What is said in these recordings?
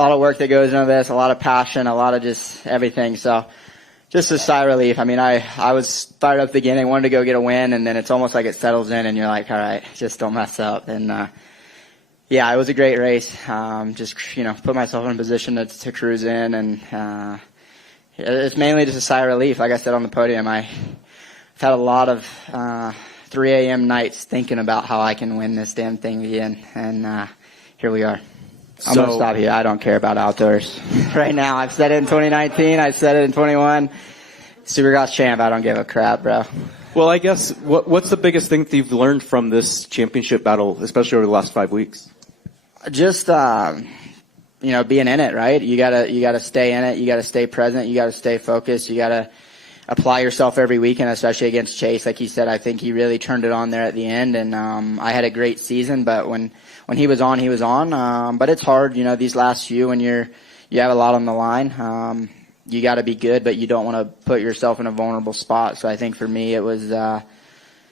A lot of work that goes into this, a lot of passion, a lot of just everything. So just a sigh of relief. I mean, I was fired up at the beginning, wanted to go get a win, and then it's almost like it settles in and you're like, all right, just don't mess up. And, yeah, it was a great race. Just, put myself in a position to cruise in, and, it's mainly just a sigh of relief. Like I said on the podium, I've had a lot of, 3 a.m. nights thinking about how I can win this damn thing again. And, here we are. I'm going to stop here. I don't care about outdoors right now. I've said it in 2019. I said it in 21. Supercross champ. I don't give a crap, bro. Well, I guess what's the biggest thing that you've learned from this championship battle, especially over the last 5 weeks? Just, being in it, right? You gotta stay in it. You gotta stay present. You gotta stay focused. You gotta apply yourself every weekend, especially against Chase. Like he said, I think he really turned it on there at the end. And, I had a great season, but when he was on, he was on. But it's hard, these last few when you have a lot on the line. You gotta be good, but you don't want to put yourself in a vulnerable spot. So I think for me, it was,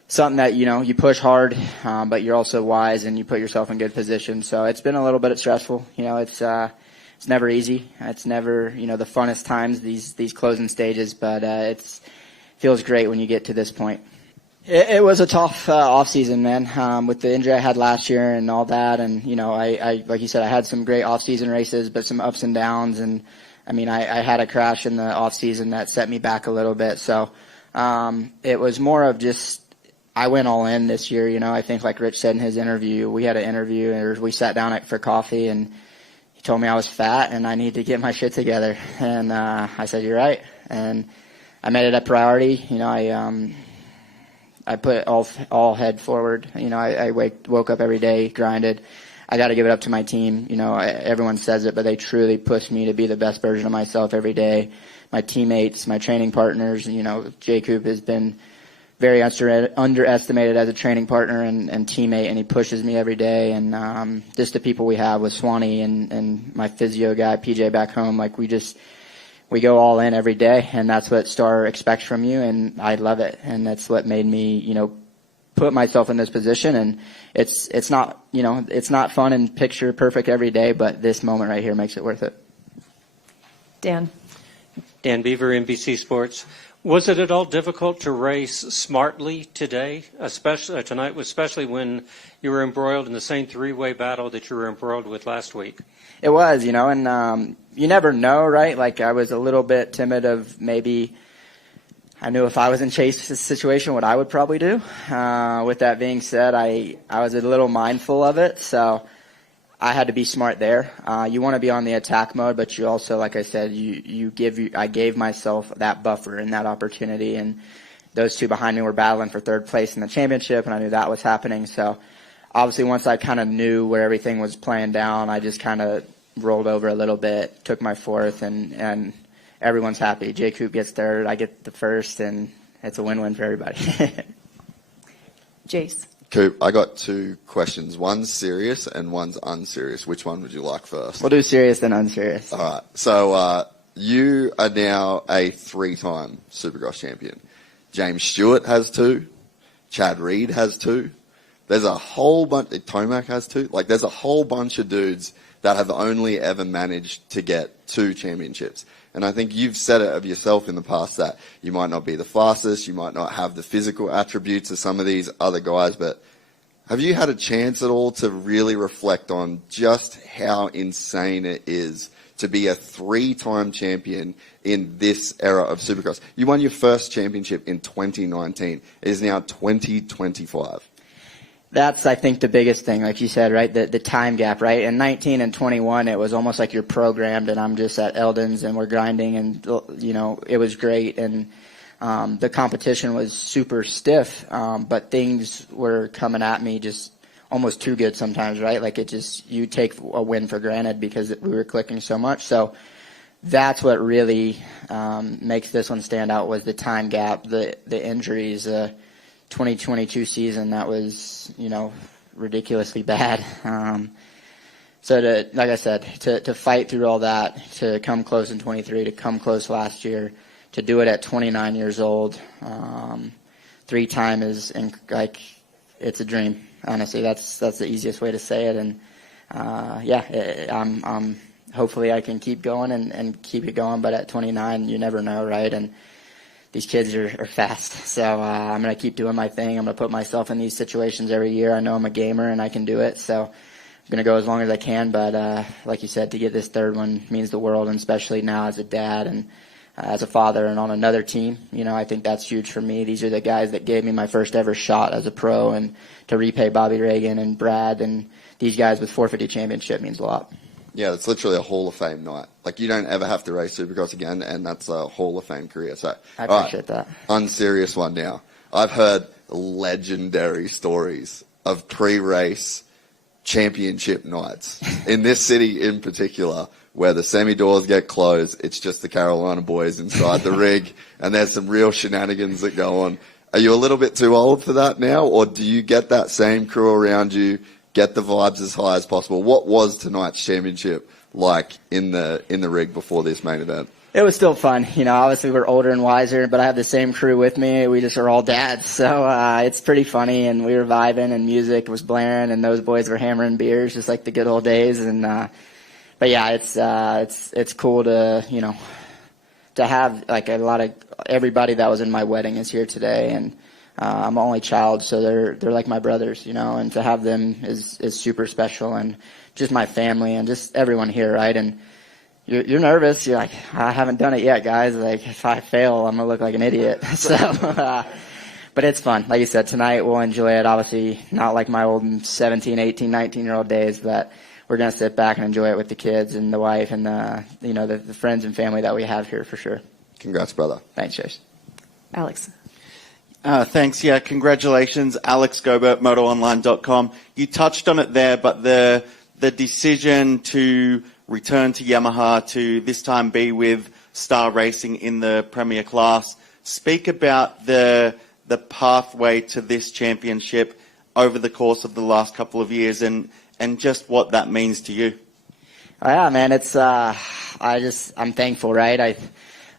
something that, you push hard, but you're also wise and you put yourself in good position. So it's been a little bit stressful. It's never easy. It's never, the funnest times, these closing stages, but, feels great when you get to this point. It was a tough, off season, man, with the injury I had last year and all that. And, I like you said, I had some great off season races, but some ups and downs. And I mean, I had a crash in the off season that set me back a little bit. So, it was more of just, I went all in this year, I think like Rich said in his interview, we had an interview and we sat down for coffee and he told me I was fat and I need to get my shit together. And, I said, you're right. And I made it a priority. I put all head forward. I woke up every day, grinded. I got to give it up to my team. Everyone says it, but they truly push me to be the best version of myself every day. My teammates, my training partners, Jacob has been very underestimated as a training partner and teammate, and he pushes me every day. And just the people we have with Swanee and my physio guy, PJ back home, like we go all in every day, and that's what Star expects from you, and I love it. And that's what made me, put myself in this position. And it's not, it's not fun and picture perfect every day, but this moment right here makes it worth it. Dan Beaver, NBC Sports. Was it at all difficult to race smartly today, especially when you were embroiled in the same three-way battle that you were embroiled with last week? It was, and you never know, right? Like I was a little bit timid of maybe I knew if I was in Chase's situation what I would probably do. With that being said, I was a little mindful of it, so I had to be smart there. You want to be on the attack mode, but you also, like I said, I gave myself that buffer and that opportunity. And those two behind me were battling for third place in the championship, and I knew that was happening. So obviously once I kind of knew where everything was playing down, I just kind of rolled over a little bit, took my fourth, and everyone's happy. Jacob gets third, I get the first, and it's a win-win for everybody. Jace. Coop, I got 2 questions. One's serious and one's unserious. Which one would you like first? We'll do serious then unserious. All right. So you are now a 3-time Supercross champion. James Stewart has 2. Chad Reed has 2. There's a whole bunch. Tomac has 2. Like, there's a whole bunch of dudes that have only ever managed to get 2 championships. And I think you've said it of yourself in the past that you might not be the fastest, you might not have the physical attributes of some of these other guys, but have you had a chance at all to really reflect on just how insane it is to be a 3-time champion in this era of Supercross? You won your first championship in 2019. It is now 2025. That's, I think, the biggest thing, like you said, right? The time gap, right? In 19 and 21, it was almost like you're programmed, and I'm just at Eldon's, and we're grinding, and, it was great. And the competition was super stiff, but things were coming at me just almost too good sometimes, right? Like you take a win for granted because we were clicking so much. So that's what really makes this one stand out, was the time gap, the injuries, 2022 season that was, ridiculously bad. So like I said, to fight through all that, to come close in 23, to come close last year, to do it at 29 years old, 3-time is it's a dream. Honestly, that's the easiest way to say it. And I'm hopefully I can keep going and keep it going. But at 29, you never know, right? And these kids are fast. So I'm going to keep doing my thing. I'm going to put myself in these situations every year. I know I'm a gamer and I can do it. So I'm going to go as long as I can. But like you said, to get this third one means the world, and especially now as a dad and as a father and on another team. I think that's huge for me. These are the guys that gave me my first ever shot as a pro, and to repay Bobby Reagan and Brad and these guys with 450 championship means a lot. Yeah, it's literally a Hall of Fame night. Like, you don't ever have to race Supercross again, and that's a Hall of Fame career. So I appreciate that. Unserious one now. I've heard legendary stories of pre-race championship nights in this city in particular, where the semi-doors get closed. It's just the Carolina boys inside the rig, and there's some real shenanigans that go on. Are you a little bit too old for that now, or do you get that same crew around you, get the vibes as high as possible? What was tonight's championship like in the rig before this main event? It was still fun. Obviously we're older and wiser, but I have the same crew with me. We just are all dads. So it's pretty funny, and we were vibing, and music was blaring, and those boys were hammering beers just like the good old days. And but yeah, it's cool to have like a lot of everybody that was in my wedding is here today, and I'm the only child, so they're like my brothers, and to have them is super special, and just my family and just everyone here, right? And you're nervous. You're like, I haven't done it yet, guys. Like, if I fail, I'm gonna look like an idiot. So, but it's fun. Like you said, tonight we'll enjoy it. Obviously, not like my old 17, 18, 19-year-old days, but we're gonna sit back and enjoy it with the kids and the wife and the friends and family that we have here for sure. Congrats, brother. Thanks, Chase. Alex. Thanks. Yeah, congratulations, Alex Gobert, MotoOnline.com. You touched on it there, but the decision to return to Yamaha, to this time be with Star Racing in the Premier class. Speak about the pathway to this championship over the course of the last couple of years, and just what that means to you. Oh, yeah, man, it's I'm thankful, right?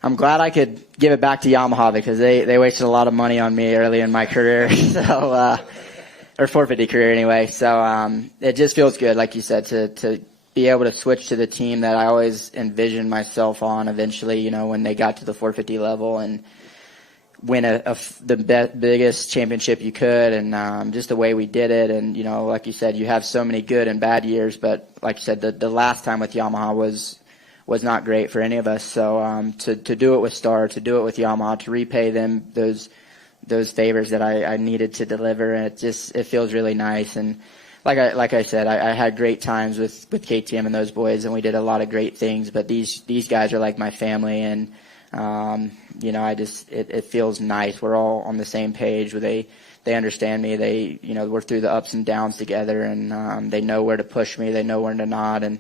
I'm glad I could give it back to Yamaha, because they wasted a lot of money on me early in my career, so or 450 career anyway. So it just feels good, like you said, to be able to switch to the team that I always envisioned myself on eventually, when they got to the 450 level, and win the biggest championship you could, and just the way we did it. And like you said, you have so many good and bad years, but like you said, the last time with Yamaha was not great for any of us. So to do it with Star, to do it with Yamaha, to repay them those favors that I needed to deliver, and it feels really nice. And like I said, I had great times with KTM and those boys, and we did a lot of great things. But these guys are like my family, and it feels nice. We're all on the same page. They understand me. We're through the ups and downs together, and they know where to push me. They know where to not, and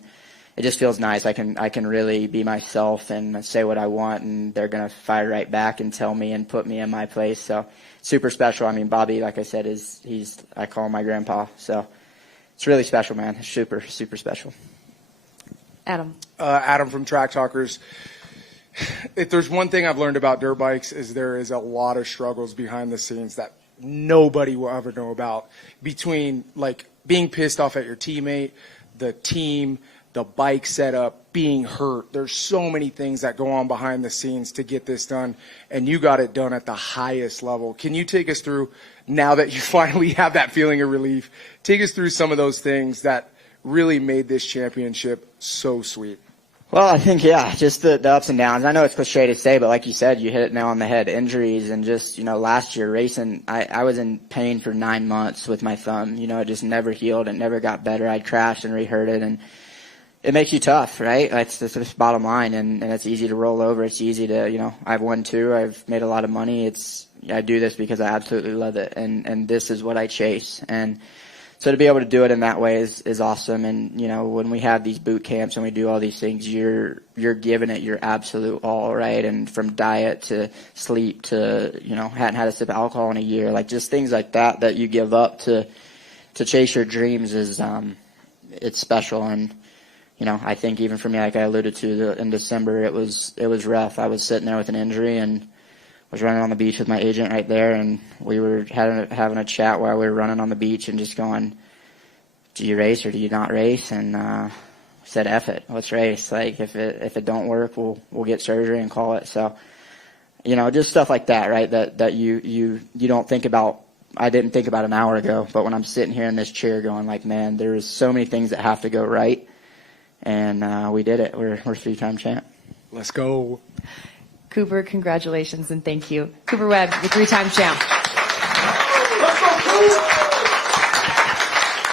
it just feels nice. I can really be myself and say what I want, and they're gonna fire right back and tell me and put me in my place. So super special. I mean, Bobby, like I said, I call him my grandpa. So it's really special, man. It's super, super special. Adam. Adam from Track Talkers. If there's one thing I've learned about dirt bikes, is there is a lot of struggles behind the scenes that nobody will ever know about, between like being pissed off at your teammate, the team, the bike setup, being hurt. There's so many things that go on behind the scenes to get this done, and you got it done at the highest level. Can you take us through, now that you finally have that feeling of relief, take us through some of those things that really made this championship so sweet? Well, I think, yeah, just the ups and downs. I know it's cliche to say, but like you said, you hit it now on the head. Injuries, and just, last year racing, I was in pain for 9 months with my thumb. It just never healed. It never got better. I'd crashed and re-hurt it, and it makes you tough, right? That's the bottom line, and it's easy to roll over. It's easy to, I've won too. I've made a lot of money. I do this because I absolutely love it, and this is what I chase. And so to be able to do it in that way is awesome. And, when we have these boot camps and we do all these things, you're giving it your absolute all, right? And from diet to sleep to, hadn't had a sip of alcohol in a year, like just things like that you give up to chase your dreams is, it's special. And, I think even for me, like I alluded to in December, it was rough. I was sitting there with an injury and was running on the beach with my agent right there, and we were having a chat while we were running on the beach and just going, do you race or do you not race? And said, F it, let's race. Like if it don't work, we'll get surgery and call it. So, you know, just stuff like that, right? That you don't think about. I didn't think about an hour ago, but when I'm sitting here in this chair going like, man, there's so many things that have to go right. And we did it. We're 3-time champ. Let's go. Cooper, congratulations and thank you. Cooper Webb, the 3-time champ. Let's go, Cooper!